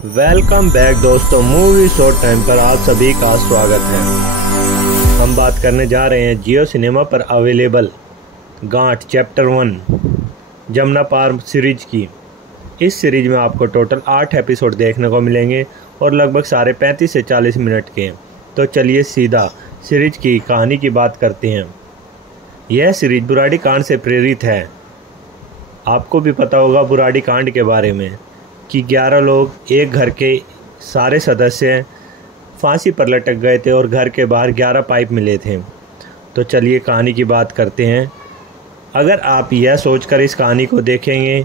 Welcome back दोस्तों, movie short time पर आप सभी का स्वागत है। हम बात करने जा रहे हैं जियो सिनेमा पर अवेलेबल गांठ चैप्टर 1 जमुना पार सीरीज की। इस सीरीज में आपको टोटल 8 एपिसोड देखने को मिलेंगे और लगभग साढ़े 35 से 40 मिनट के। तो चलिए सीधा सीरीज की कहानी की बात करते हैं। यह सीरीज बुराड़ी कांड से प्रेरित है। आपको भी पता होगा बुराड़ी कांड के बारे में कि 11 लोग, एक घर के सारे सदस्य फांसी पर लटक गए थे और घर के बाहर 11 पाइप मिले थे। तो चलिए कहानी की बात करते हैं। अगर आप यह सोचकर इस कहानी को देखेंगे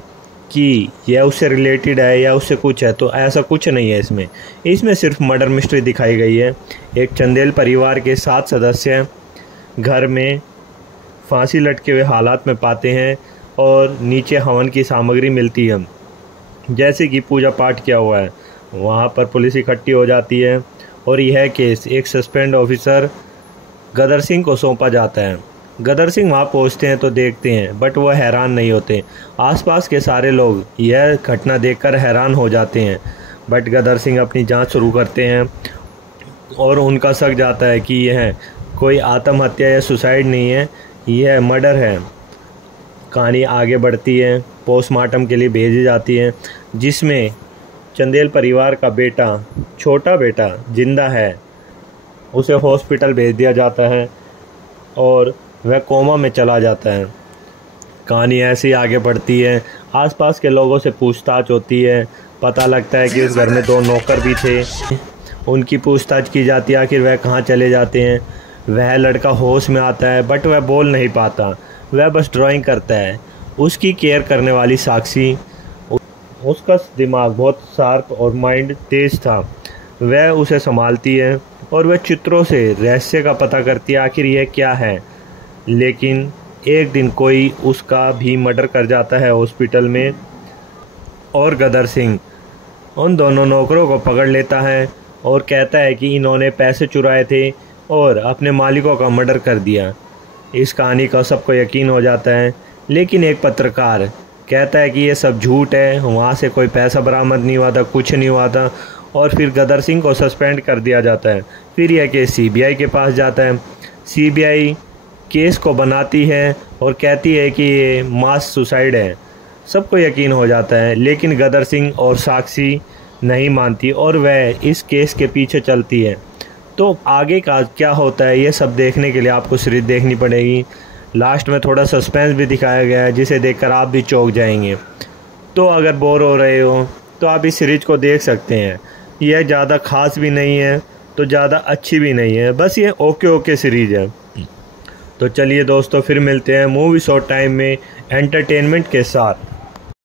कि यह उससे रिलेटेड है या उससे कुछ है, तो ऐसा कुछ नहीं है। इसमें सिर्फ मर्डर मिस्ट्री दिखाई गई है। एक चंदेल परिवार के 7 सदस्य घर में फांसी लटके हुए हालात में पाते हैं और नीचे हवन की सामग्री मिलती है, जैसे कि पूजा पाठ किया हुआ है। वहाँ पर पुलिस इकट्ठी हो जाती है और यह केस एक सस्पेंड ऑफिसर गदर सिंह को सौंपा जाता है। गदर सिंह वहाँ पहुँचते हैं तो देखते हैं, बट वह हैरान नहीं होते। आसपास के सारे लोग यह घटना देखकर हैरान हो जाते हैं, बट गदर सिंह अपनी जांच शुरू करते हैं और उनका शक जाता है कि यह कोई आत्महत्या या सुसाइड नहीं है, यह मर्डर है। कहानी आगे बढ़ती है, पोस्टमार्टम के लिए भेजी जाती है, जिसमें चंदेल परिवार का बेटा, छोटा बेटा जिंदा है। उसे हॉस्पिटल भेज दिया जाता है और वह कोमा में चला जाता है। कहानी ऐसे ही आगे बढ़ती है। आसपास के लोगों से पूछताछ होती है। पता लगता है कि उस घर में 2 नौकर भी थे। उनकी पूछताछ की जाती है, आखिर वह कहाँ चले जाते हैं। वह लड़का होश में आता है, बट वह बोल नहीं पाता, वह बस ड्राइंग करता है। उसकी केयर करने वाली साक्षी, उसका दिमाग बहुत शार्प और माइंड तेज था, वह उसे संभालती है और वह चित्रों से रहस्य का पता करती है, आखिर यह क्या है। लेकिन एक दिन कोई उसका भी मर्डर कर जाता है हॉस्पिटल में और गदर सिंह उन दोनों नौकरों को पकड़ लेता है और कहता है कि इन्होंने पैसे चुराए थे और अपने मालिकों का मर्डर कर दिया। इस कहानी का सबको यकीन हो जाता है, लेकिन एक पत्रकार कहता है कि ये सब झूठ है, वहाँ से कोई पैसा बरामद नहीं हुआ था, कुछ नहीं हुआ था। और फिर गदर सिंह को सस्पेंड कर दिया जाता है। फिर यह केस सीबीआई के पास जाता है। सीबीआई केस को बनाती है और कहती है कि ये मास सुसाइड है। सबको यकीन हो जाता है, लेकिन गदर सिंह और साक्षी नहीं मानती और वह इस केस के पीछे चलती है। तो आगे का क्या होता है, ये सब देखने के लिए आपको सीरीज देखनी पड़ेगी। लास्ट में थोड़ा सस्पेंस भी दिखाया गया है, जिसे देखकर आप भी चौंक जाएंगे। तो अगर बोर हो रहे हो तो आप इस सीरीज को देख सकते हैं। यह ज़्यादा खास भी नहीं है तो ज़्यादा अच्छी भी नहीं है, बस ये ओके सीरीज है। तो चलिए दोस्तों, फिर मिलते हैं मूवी शॉर्ट टाइम में एंटरटेनमेंट के साथ।